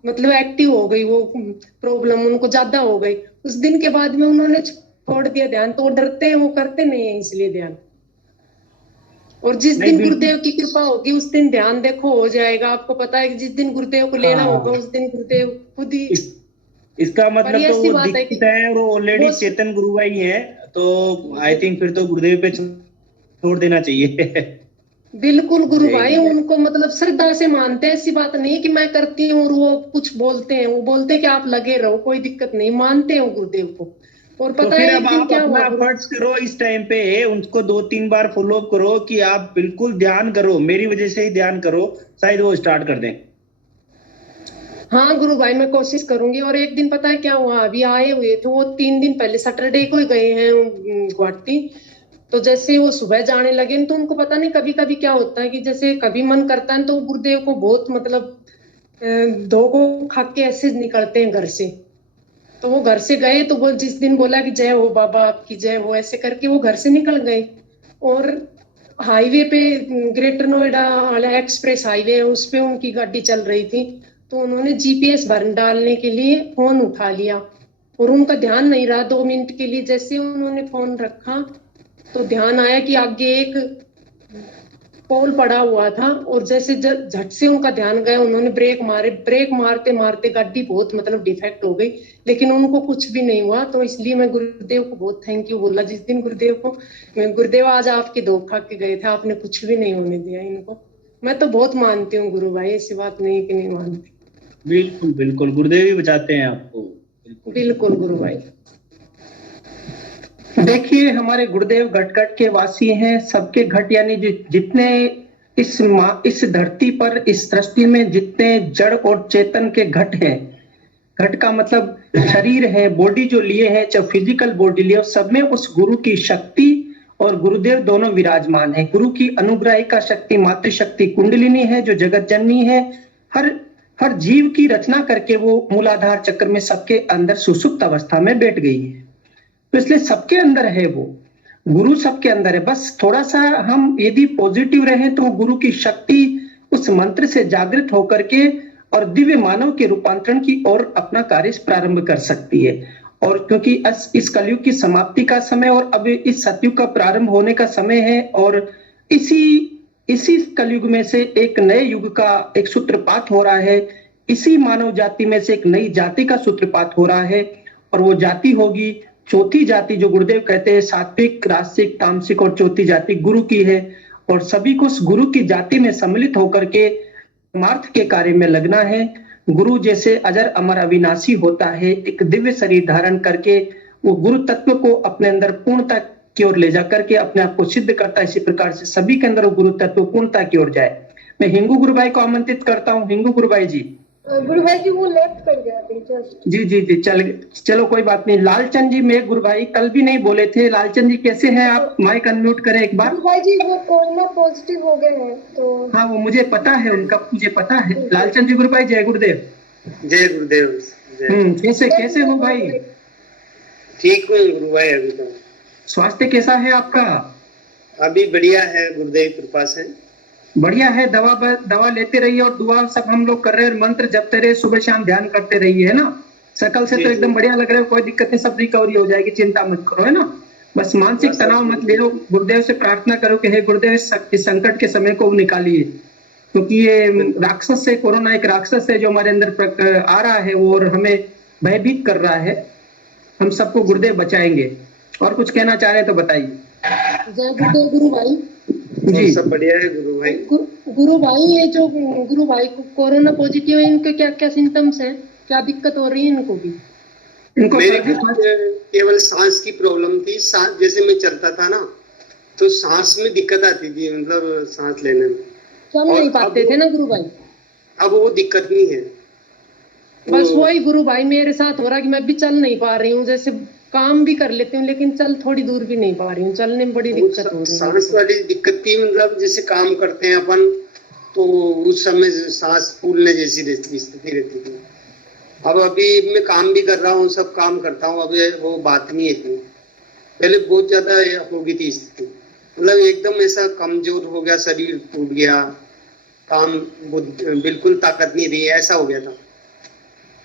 मतलब एक्टिव हो गई, वो प्रॉब्लम उनको ज्यादा हो गई। उस दिन के बाद में उन्होंने छोड़ दिया ध्यान, तो वो डरते हैं, वो करते नहीं है इसलिए ध्यान। और जिस दिन गुरुदेव की कृपा होगी उस दिन ध्यान देखो हो जाएगा। आपको पता है कि जिस दिन गुरुदेव को लेना होगा उस दिन गुरुदेव खुद ही। इसका मतलब तो वो दीक्षित है और ऑलरेडी चेतन गुरु भाई है, तो आई थिंक फिर तो गुरुदेव पे छोड़ देना चाहिए। बिल्कुल गुरु भाई, उनको मतलब श्रद्धा से मानते हैं, ऐसी बात नहीं कि मैं करती हूँ और वो कुछ बोलते हैं। वो बोलते हैं कि आप लगे रहो, कोई दिक्कत नहीं, मानते हैं गुरुदेव को। और पता तो है अब आप अपना एफर्ट्स करो, इस टाइम पे उनको 2-3 बार फॉलो अप करो कि आप बिल्कुल ध्यान करो, मेरी वजह से ही ध्यान करो, शायद वो स्टार्ट कर दें। हाँ गुरु भाई मैं कोशिश करूंगी। और एक दिन पता है क्या हुआ, अभी आए हुए थे वो 3 दिन पहले, सैटरडे को ही गए हैं गुवाहाटी। तो जैसे वो सुबह जाने लगे तो उनको पता नहीं कभी कभी क्या होता है कि जैसे कभी मन करता है तो गुरुदेव को बहुत मतलब धोखो खा के ऐसे निकलते हैं घर से। तो वो घर से गए तो वो जिस दिन बोला कि जय हो बाबा आपकी जय हो, ऐसे करके वो घर से निकल गए। और हाईवे पे ग्रेटर नोएडा वाला एक्सप्रेस हाईवे है, उस पे उनकी गाड़ी चल रही थी। तो उन्होंने जीपीएस भर डालने के लिए फोन उठा लिया और उनका ध्यान नहीं रहा 2 मिनट के लिए। जैसे उन्होंने फोन रखा तो ध्यान आया कि आगे एक पोल पड़ा हुआ था और जैसे झट से उनका ध्यान गया, उन्होंने ब्रेक मारते मारते गाड़ी बहुत मतलब डिफेक्ट हो गई, लेकिन उनको कुछ भी नहीं हुआ। तो इसलिए मैं गुरुदेव को बहुत थैंक यू बोला जिस दिन गुरुदेव को। मैं गुरुदेव आज आपकी धोखा खा के गए थे, आपने कुछ भी नहीं होने दिया इनको। मैं तो बहुत मानती हूँ गुरु भाई, ऐसी बात नहीं कि नहीं मानती। बिल्कुल बिल्कुल, गुरुदेव ही बचाते हैं आपको। बिल्कुल गुरु भाई। देखिए हमारे गुरुदेव घट घट के वासी हैं, सबके घट यानी जितने इस धरती पर इस सृष्टि में जितने जड़ और चेतन के घट हैं, घट का मतलब शरीर है, बॉडी जो लिए है, चाहे फिजिकल बॉडी लिए, सब में उस गुरु की शक्ति और गुरुदेव दोनों विराजमान है। गुरु की अनुग्राहिका शक्ति मातृशक्ति कुंडलिनी है जो जगत जननी है, हर जीव की रचना करके वो मूलाधार चक्र में सबके अंदर सुसुप्त अवस्था में बैठ गई है। तो इसलिए सबके अंदर है वो गुरु, सबके अंदर है। बस थोड़ा सा हम यदि पॉजिटिव रहे तो गुरु की शक्ति उस मंत्र से जागृत होकर के और दिव्य मानव के रूपांतरण की ओर अपना कार्य प्रारंभ कर सकती है। और क्योंकि इस कलयुग की समाप्ति का समय और अब इस सतयुग का प्रारंभ होने का समय है, और इसी कलयुग में से एक नए युग का एक सूत्रपात हो रहा है, इसी मानव जाति में से एक नई जाति का सूत्रपात हो रहा है, और वो जाति होगी चौथी जाति, जो गुरुदेव कहते हैं सात्विक राजसिक तामसिक और चौथी जाति गुरु की है। और सभी को उस गुरु की जाति में सम्मिलित होकर के परमार्थ के कार्य में लगना है। गुरु जैसे अजर अमर अविनाशी होता है, एक दिव्य शरीर धारण करके वो गुरु तत्व को अपने अंदर पूर्णता की ओर ले जाकर के अपने आप को सिद्ध करता है। इसी प्रकार से सभी के अंदर वो गुरु तत्व पूर्णता की ओर जाए। मैं हिंगू गुरु भाई को आमंत्रित करता हूँ। हिंगू गुरु भाई जी। गुरु भाई जी वो लेफ्ट कर गया अभी जस्ट। जी चलो कोई बात नहीं। लालचंद जी, मैं गुरु भाई कल भी नहीं बोले थे। लालचंद जी कैसे हैं आप? माइक अनम्यूट करें एक बार। गुरु भाई जी वो कोरोना पॉजिटिव हो गए हैं तो। हाँ वो मुझे पता है, उनका मुझे पता है। लालचंद जी गुरु भाई जय गुरुदेव। जय गुरुदेव। कैसे हो भाई? ठीक हूँ गुरु भाई। अभी तो स्वास्थ्य कैसा है आपका? अभी बढ़िया है, गुरुदेव कृपा से बढ़िया है। दवा लेते रहिए और दुआ सब हम लोग कर रहे हैं, मंत्र जपते रहे, सुबह शाम ध्यान करते रहिए, है ना। सकल से तो एकदम बढ़िया लग रहा है, कोई दिक्कत नहीं, सब रिकवरी हो जाएगी, चिंता मत करो, है ना। बस मानसिक तनाव मत ले लो। गुरुदेव से प्रार्थना करो कि हे गुरुदेव इस संकट के समय को निकालिए, क्योंकि ये राक्षस से, कोरोना एक राक्षस है जो हमारे अंदर आ रहा है और हमें भयभीत कर रहा है। हम सबको गुरुदेव बचाएंगे। और कुछ कहना चाह रहे हैं तो बताइए। जय गुरुदेव गुरु भाई जी। सब बढ़िया है गुरु भाई। गुरु भाई ये जो गुरु भाई को कोरोना पॉजिटिव है, इनके क्या क्या सिम्टम्स हैं, क्या दिक्कत हो रही है इनको भी? मेरे केवल सांस की प्रॉब्लम थी। सांस जैसे मैं चलता था ना तो सांस में दिक्कत आती थी, मतलब सांस लेने में चल नहीं पाते थे ना गुरु भाई। अब वो दिक्कत नहीं है। बस वही गुरु भाई मेरे साथ हो रहा कि मैं भी चल नहीं पा रही हूँ, जैसे काम भी कर लेती हूँ लेकिन चल थोड़ी दूर भी नहीं पा रही हूँ, चलने में बड़ी दिक्कत हो रही है। सांस वाली दिक्कत थी, मतलब जैसे काम करते हैं अपन तो उस समय सांस फूलने जैसी स्थिति रहती थी। अब अभी मैं काम भी कर रहा हूँ, सब काम करता हूँ, अब वो बात नहीं है इतनी। पहले बहुत ज्यादा हो गई थी स्थिति, मतलब एकदम ऐसा कमजोर हो गया, शरीर टूट गया, काम बिल्कुल ताकत नहीं रही, ऐसा हो गया था।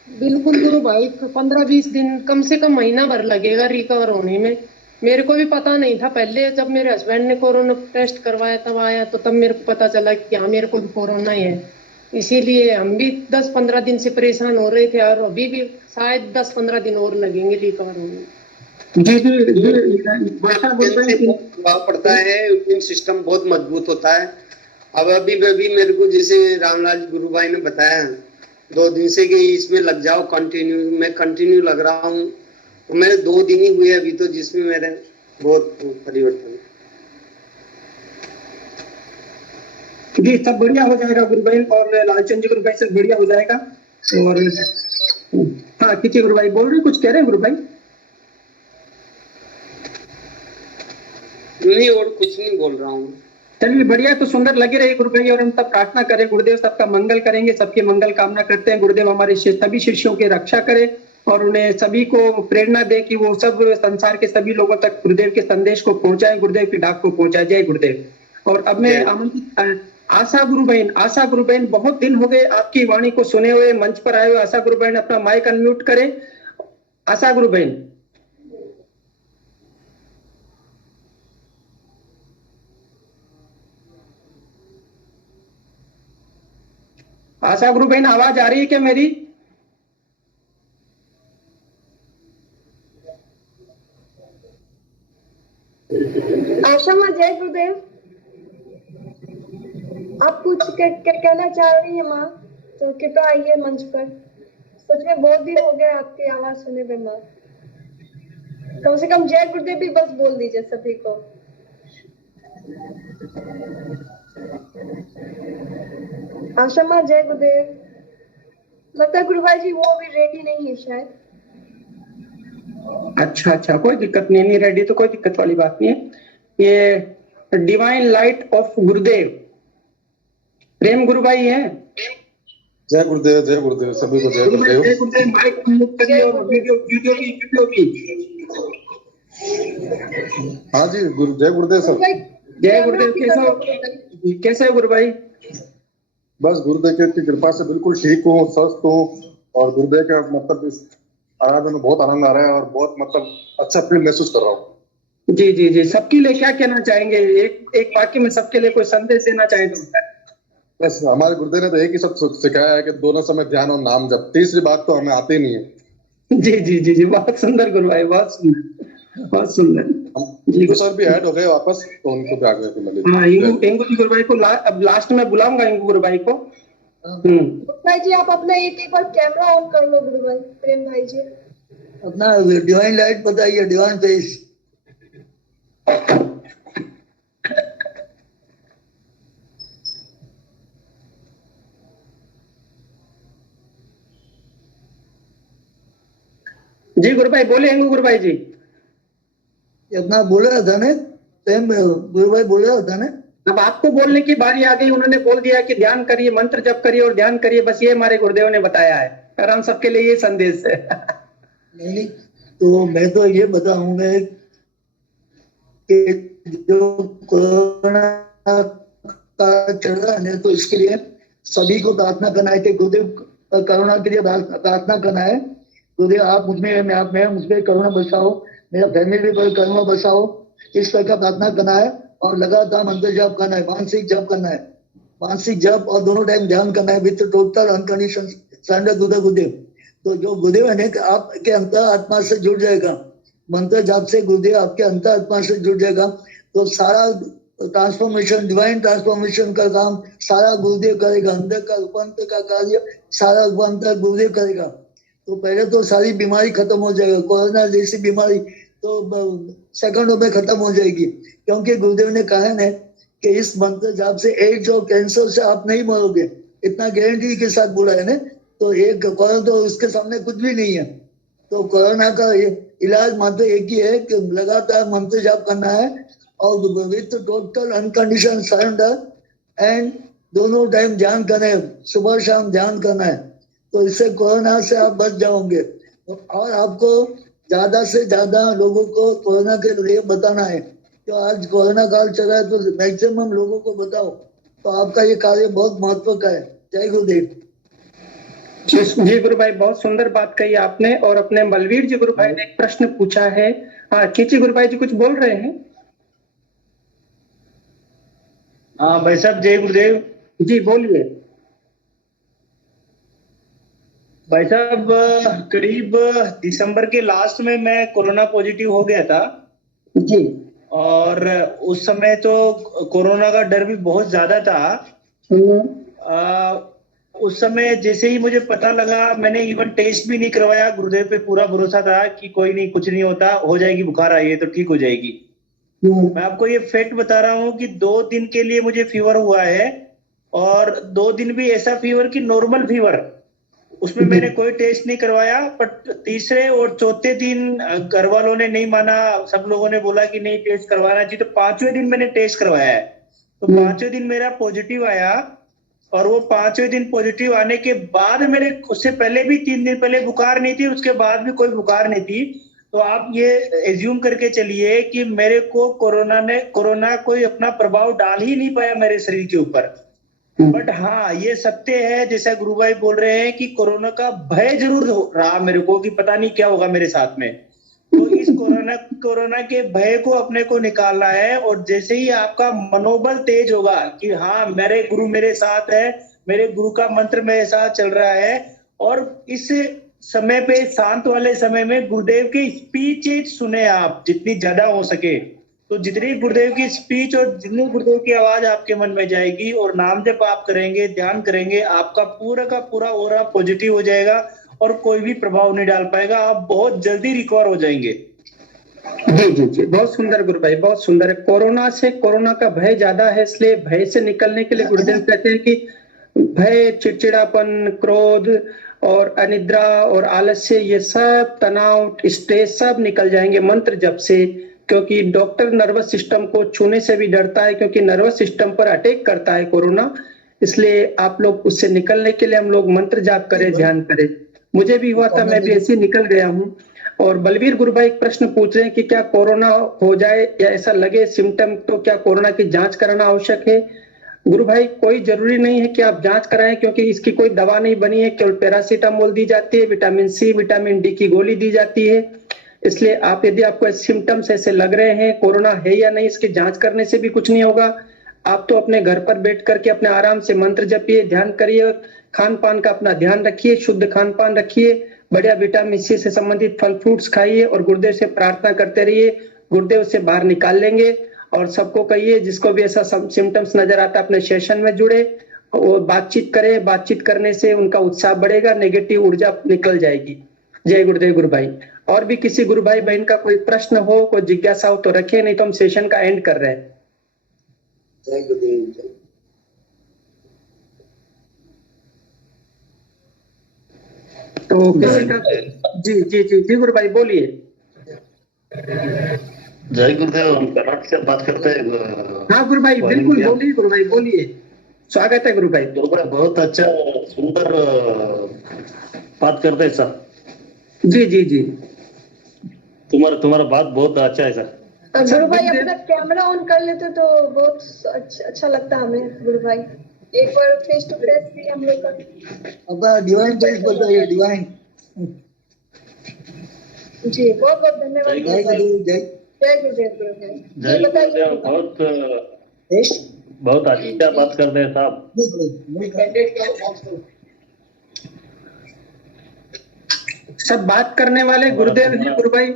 बिल्कुल गुरु भाई 15-20 दिन कम से कम महीना भर लगेगा रिकवर होने में। मेरे को भी पता नहीं था पहले, जब मेरे हस्बैंड ने कोरोना टेस्ट करवाया तब आया, तो तब मेरे को पता चला कि हाँ मेरे को भी कोरोना ही है। इसीलिए हम भी 10-15 दिन से परेशान हो रहे थे और अभी भी शायद 10-15 दिन और लगेंगे रिकवर होने में। प्रभाव पड़ता है, इम्यून सिस्टम बहुत मजबूत होता है। अब अभी मेरे को जैसे रामलाल गुरु भाई ने बताया 2 दिन से कि इसमें लग जाओ कंटिन्यू, मैं कंटिन्यू लग रहा हूँ। तो मेरे 2 दिन ही हुए अभी तो, जिसमें मेरे बहुत परिवर्तन। जी सब बढ़िया हो जाएगा गुरु भाई, और लालचंद जी गुरु भाई सब बढ़िया हो जाएगा। और हाँ कीजिए गुरु भाई, बोल रहे कुछ कह रहे हैं गुरु भाई? नहीं और कुछ नहीं बोल रहा हूँ। चलिए बढ़िया, तो सुंदर लगे रहे गुरु भाई, और हम सब प्रार्थना करें गुरुदेव सबका मंगल करेंगे, सबके मंगल कामना करते हैं। गुरुदेव हमारे सभी शिष्यों की रक्षा करे और उन्हें सभी को प्रेरणा दे कि वो सब संसार के सभी लोगों तक गुरुदेव के संदेश को पहुंचाएं, गुरुदेव की डाक को पहुंचाए। जय गुरुदेव। और अब मैं आमंत्रित आशा गुरु बहन, बहुत दिन हो गए आपकी वाणी को सुने हुए, मंच पर आए हुए। आशा गुरु बहन अपना माइक अनम्यूट करें। आशा गुरु बहन। आशा गुरु बहन, आवाज आ रही है क्या मेरी? आशा माँ, जय गुरुदेव। आप कुछ कहना चाह रही हैं माँ, तो कृपया आइए मंच पर। सच में बहुत दिन हो गए आपकी आवाज सुने हुए माँ। कम से कम जय गुरुदेव भी बस बोल दीजिए सभी को। आशा माँ, जय गुरुदेव। लगता है गुरु भाई जी वो अभी रेडी नहीं है शायद। अच्छा, कोई दिक्कत नहीं रेडी तो कोई दिक्कत वाली बात नहीं है। ये डिवाइन लाइट ऑफ गुरुदेव प्रेम गुरु भाई है। जय गुरुदेव सभी को जय गुरुदेव। जय गुरुदेव, माइक म्यूट करिए और वीडियो भी। हाँ जी, जय गुरुदेव सर। जय गुरुदेव। कैसे हो गुरु भाई? बस गुरुदेव की कृपा से बिल्कुल ठीक हूँ, स्वस्थ हूँ, और गुरुदेव का मतलब इस आराधना में बहुत आनंद आ रहा है और बहुत मतलब अच्छा फील महसूस कर रहा हूँ। जी, सबके लिए क्या कहना चाहेंगे? एक वाक्य में सबके लिए कोई संदेश देना चाहें तो? बस हमारे गुरुदेव ने तो एक ही सब सिखाया है कि दोनों समय ध्यान और नाम जप। तीसरी बात तो हमें आती नहीं है। जी, बहुत सुंदर गुरु भाई, बहुत सुंदर। जी सर भी ऐड हो गए वापस, तो उनको भी आगे मिले। हाँ, इंगू जी गुरु भाई को अब लास्ट में बुलाऊंगा, इंगू गुरु भाई को। भाई जी आप अपना एक बार कैमरा ऑन कर लो गुरु भाई, प्रेम भाई जी। अपना डिवाइन लाइट बताइए, डिवाइन फेस। जी गुरु भाई बोले, इंगू गुरु भाई जी। अपना बोल रहा था ना, गुरु भाई बोल रहा था ना। अब आपको बोलने की बारी आ गई। उन्होंने बोल दिया कि ध्यान करिए, मंत्र जप करिए और ध्यान करिए। बस ये हमारे गुरुदेव ने बताया है और हम सबके लिए ये संदेश है। नहीं, तो मैं तो ये बताऊंगा कि जो कोरोना का चल रहा है, तो इसके लिए सभी को प्रार्थना करना है कि गुरुदेव कोरोना के लिए प्रार्थना करना है। गुरुदेव आप मुझमें, मैं आप में, मुझमें करुणा बरसाओ, मेरा फैमिली पर करुणा बरसाओ, इस तरह का प्रार्थना करना है। और लगातार मंत्र जप करना है, मानसिक जप करना है, मानसिक जप और दोनों टाइम ध्यान करना है with total unconditional surrender to the Gurudev. तो जो गुरुदेव है आपके अंतर आत्मा से जुड़ जाएगा, मंत्र जाप से गुरुदेव आपके अंतर आत्मा से जुड़ जाएगा। तो सारा ट्रांसफॉर्मेशन, डिवाइन ट्रांसफॉर्मेशन का काम सारा गुरुदेव करेगा। अंदर का रूपांतर का कार्य सारा रूपांतर गुरुदेव करेगा। तो पहले तो सारी बीमारी खत्म हो जाएगा। कोरोना जैसी बीमारी तो सेकंडों में खत्म हो जाएगी, क्योंकि गुरुदेव ने कहा है कि इस मंत्र जाप से एड्स और कैंसर से आप नहीं मरोगे, इतना गारंटी के साथ बोला है ना। तो एक कोरोना तो उसके सामने कुछ भी नहीं है। तो कोरोना का इलाज मात्र एक ही है कि लगातार मंत्र जाप करना है और with total unconditional surrender and दोनों टाइम ध्यान करना है, सुबह शाम ध्यान करना है। तो इससे कोरोना से आप बच जाओगे। और आपको ज्यादा से ज्यादा लोगों को कोरोना के लिए बताना है। तो आज कोरोना काल चल रहा है, तो मैक्सिमम लोगों को बताओ। तो आपका ये कार्य बहुत महत्व का है। जय गुरुदेव। जी गुरु भाई, बहुत सुंदर बात कही आपने। और अपने बलवीर जी गुरु भाई ने एक प्रश्न पूछा है। हाँ, खींची गुरु भाई जी कुछ बोल रहे हैं। हाँ भाई साहब, जय गुरुदेव जी, बोलिए भाई साहब। करीब दिसंबर के लास्ट में मैं कोरोना पॉजिटिव हो गया था जी। और उस समय तो कोरोना का डर भी बहुत ज्यादा था। उस समय जैसे ही मुझे पता लगा, मैंने इवन टेस्ट भी नहीं करवाया। गुरुदेव पे पूरा भरोसा था कि कोई नहीं, कुछ नहीं होता, हो जाएगी, बुखार आई है तो ठीक हो जाएगी। मैं आपको ये फैक्ट बता रहा हूँ कि 2 दिन के लिए मुझे फीवर हुआ है, और 2 दिन भी ऐसा फीवर कि नॉर्मल फीवर, उसमें मैंने कोई टेस्ट नहीं करवाया। बट तीसरे और चौथे दिन घर वालों ने नहीं माना, सब लोगों ने बोला कि नहीं टेस्ट करवाना चाहिए। तो 5वें दिन मैंने टेस्ट करवाया है, तो 5वें दिन मेरा पॉजिटिव आया। और वो 5वें दिन पॉजिटिव आने के बाद मेरे, उससे पहले भी 3 दिन पहले बुखार नहीं थी, उसके बाद भी कोई बुखार नहीं थी। तो आप ये एज्यूम करके चलिए कि मेरे को कोरोना कोई अपना प्रभाव डाल ही नहीं पाया मेरे शरीर के ऊपर। बट हाँ, ये सत्य है जैसा गुरु भाई बोल रहे हैं कि कोरोना का भय जरूर रहा मेरे को, कि पता नहीं क्या होगा मेरे साथ में। तो इस कोरोना के भय को अपने को निकालना है। और जैसे ही आपका मनोबल तेज होगा कि हाँ मेरे गुरु मेरे साथ है, मेरे गुरु का मंत्र मेरे साथ चल रहा है। और इस समय पे शांत वाले समय में गुरुदेव की स्पीच सुने आप जितनी ज्यादा हो सके। तो जितनी गुरुदेव की स्पीच और जितनी गुरुदेव की आवाज आपके मन में जाएगी और नाम जप आप करेंगे, ध्यान करेंगे, आपका पूरा का पूरा ऑरा पॉजिटिव हो जाएगा और कोई भी प्रभाव नहीं डाल पाएगा। आप बहुत जल्दी रिकवर हो जाएंगे। जी जी जी, बहुत सुंदर गुरु भाई, बहुत सुंदर है। कोरोना का भय ज्यादा है, इसलिए भय से निकलने के लिए गुरुदेव कहते हैं कि भय, चिड़चिड़ापन, क्रोध और अनिद्रा और आलस्य, ये सब तनाव, स्ट्रेस सब निकल जाएंगे मंत्र जप से। क्योंकि डॉक्टर नर्वस सिस्टम को छूने से भी डरता है, क्योंकि नर्वस सिस्टम पर अटैक करता है कोरोना। इसलिए आप लोग उससे निकलने के लिए हम लोग मंत्र जाप करें, ध्यान करें। मुझे भी हुआ था, मैं भी ऐसे निकल गया हूँ। और बलवीर गुरु भाई एक प्रश्न पूछ रहे हैं कि क्या कोरोना हो जाए या ऐसा लगे सिम्टम तो क्या कोरोना की जांच कराना आवश्यक है? गुरु भाई, कोई जरूरी नहीं है कि आप जांच कराएं, क्योंकि इसकी कोई दवा नहीं बनी है। केवल पैरासीटामोल दी जाती है, विटामिन सी, विटामिन डी की गोली दी जाती है। इसलिए आप यदि आपको सिम्टम्स ऐसे लग रहे हैं, कोरोना है या नहीं, इसकी जांच करने से भी कुछ नहीं होगा। आप तो अपने घर पर बैठ करके अपने आराम से मंत्र जपिए, ध्यान करिए, खान पान का अपना ध्यान रखिए, शुद्ध खान पान रखिए, बढ़िया विटामिन सी से संबंधित फल फ्रूट्स खाइए और गुरुदेव से प्रार्थना करते रहिए। गुरुदेव से बाहर निकाल लेंगे। और सबको कहिए जिसको भी ऐसा सिम्टम्स नजर आता है अपने सेशन में जुड़े और बातचीत करे। बातचीत करने से उनका उत्साह बढ़ेगा, नेगेटिव ऊर्जा निकल जाएगी। जय गुरुदेव गुरु भाई। और भी किसी गुरु भाई बहन का कोई प्रश्न हो, कोई जिज्ञासा हो तो रखिए, नहीं तो हम सेशन का एंड कर रहे हैं। जय गुरुदेव। तो किसी का जी जी जी जी गुरु भाई बोलिए। जय गुरुदेव, हम कर्नाटक से बात करते हैं। हाँ गुरु भाई, बिल्कुल बोलिए गुरु भाई, बोलिए, स्वागत है गुरु भाई। गुरु भाई बहुत अच्छा सुंदर बात करते हैं सर। जी जी जी, तुम्हारा बात बहुत अच्छा है सर। गुरु भाई अपना कैमरा ऑन कर लेते तो बहुत अच्छा लगता हमें गुरु भाई। एक बार फेस टू फेस भी हम लोग अपना डिवाइन फेस बताइए, डिवाइन। जी बहुत बहुत धन्यवाद। जय गुरुदेव। जय गुरुदेव गुरु भाई। जय गुरुदेव, बहुत अच्छा बात करते हैं साहब। सब बात करने वाले गुरुदेव हैं गुरु भाई।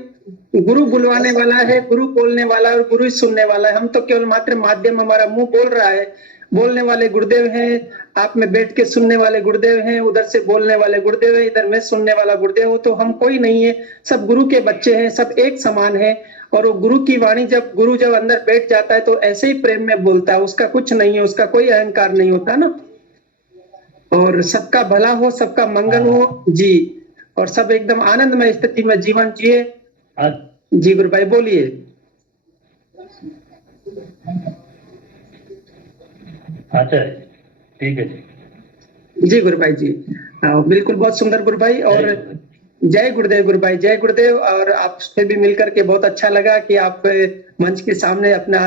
गुरु बुलवाने वाला है, गुरु बोलने वाला है और गुरु सुनने वाला है। हम तो केवल मात्र माध्यम, हमारा मुंह बोल रहा है। बोलने वाले गुरुदेव हैं, आप में बैठ के सुनने वाले गुरुदेव हैं, उधर से बोलने वाले गुरुदेव हैं, इधर में सुनने वाला गुरुदेव हो। तो हम कोई नहीं है, सब गुरु के बच्चे हैं, सब एक समान है। और वो गुरु की वाणी गुरु जब अंदर बैठ जाता है तो ऐसे ही प्रेम में बोलता है, उसका कुछ नहीं है, उसका कोई अहंकार नहीं होता ना। और सबका भला हो, सबका मंगल हो जी, और सब एकदम आनंदमय स्थिति में जीवन जिए। जी गुरु भाई बोलिए। अच्छा ठीक है जी गुरु भाई जी, बिल्कुल बहुत सुंदर गुरु भाई। और जय गुरुदेव गुरु भाई, जय गुरुदेव। और आपसे भी मिलकर के बहुत अच्छा लगा कि आप मंच के सामने अपना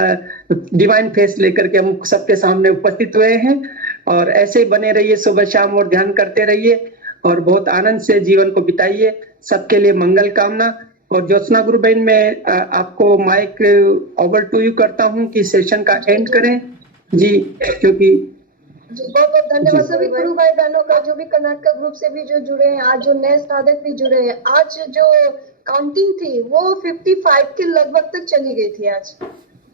डिवाइन फेस लेकर के हम सबके सामने उपस्थित हुए हैं। और ऐसे ही बने रहिए सुबह शाम और ध्यान करते रहिए और बहुत आनंद से जीवन को बिताइए। सबके लिए मंगल कामना। और ज्योत्सना गुरु बहन, मैं आपको माइक ओवर टू यू करता हूं कि सेशन का एंड करें जी, क्योंकि जी बहुत बहुत धन्यवाद सभी गुरु भाई बहनों का, जो भी कर्नाटक ग्रुप से भी जो जुड़े हैं, आज जो नए साधक भी जुड़े हैं। आज जो काउंटिंग थी वो 55 के लगभग तक चली गई थी। आज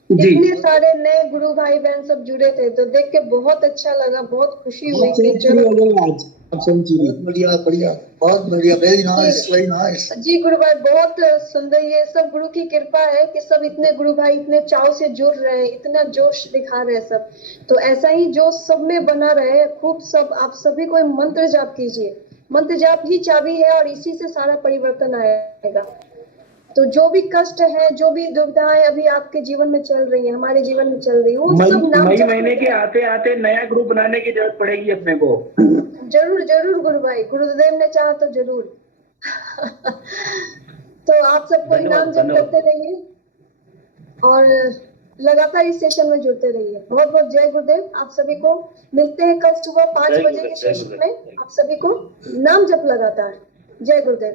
इतने सारे नए गुरु भाई बहन सब जुड़े थे, तो देख के बहुत अच्छा लगा, बहुत खुशी हुई कि चलो बढ़िया बढ़िया, बहुत बढ़िया, वेरी नाइस, वेरी नाइस। जी गुरु भाई बहुत सुंदर। ये सब गुरु की कृपा है कि सब इतने गुरु भाई इतने चाव से जुड़ रहे हैं, इतना जोश दिखा रहे हैं सब। तो ऐसा ही जोश सब में बना रहे खूब। सब आप सभी को मंत्र जाप कीजिए, मंत्र जाप ही चाबी है और इसी से सारा परिवर्तन आएगा। तो जो भी कष्ट है, जो भी दुविधाएं अभी आपके जीवन में चल रही है, हमारे जीवन में चल रही है, वो सब नाम मई महीने के आते आते नया ग्रुप बनाने की जरूरत पड़ेगी अपने को। जरूर जरूर गुरु भाई, गुरुदेव ने चाहा तो जरूर। तो आप सबको इनाम जब करते रहिए और लगातार इस सेशन में जुड़ते रहिए। बहुत बहुत जय गुरुदेव। आप सभी को मिलते हैं कल सुबह 5 बजे के सेशन में। आप सभी को नाम जप लगातार। जय गुरुदेव।